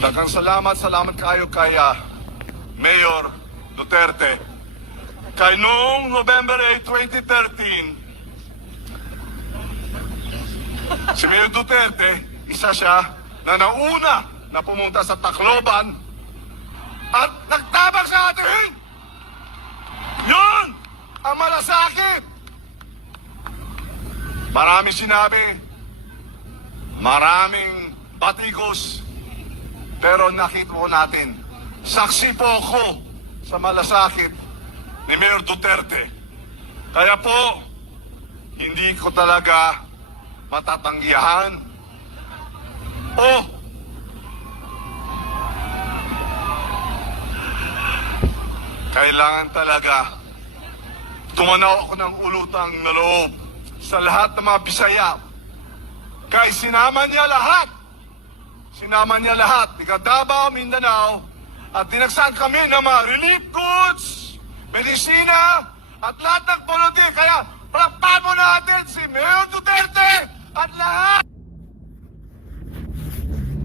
Daghang salamat kayo kay Mayor Duterte. Kay noong November 8, 2013, si Mayor Duterte, isa siya na nauna na pumunta sa Tacloban at nagtabak sa atin. Yun ang malasakit. Maraming sinabi, maraming batikos, pero nakita po natin, saksi po ako sa malasakit ni Mayor Duterte. Kaya po, hindi ko talaga matatanggihan o kailangan talaga tumanaw ako ng ulutang na loob sa lahat ng mga Bisaya. Kaya sinama niya lahat, ika Davao, Mindanao, at dinagsan kami ng mga relief goods, medisina, at lahat ng politi. Kaya palakpan mo natin si Mayor Duterte.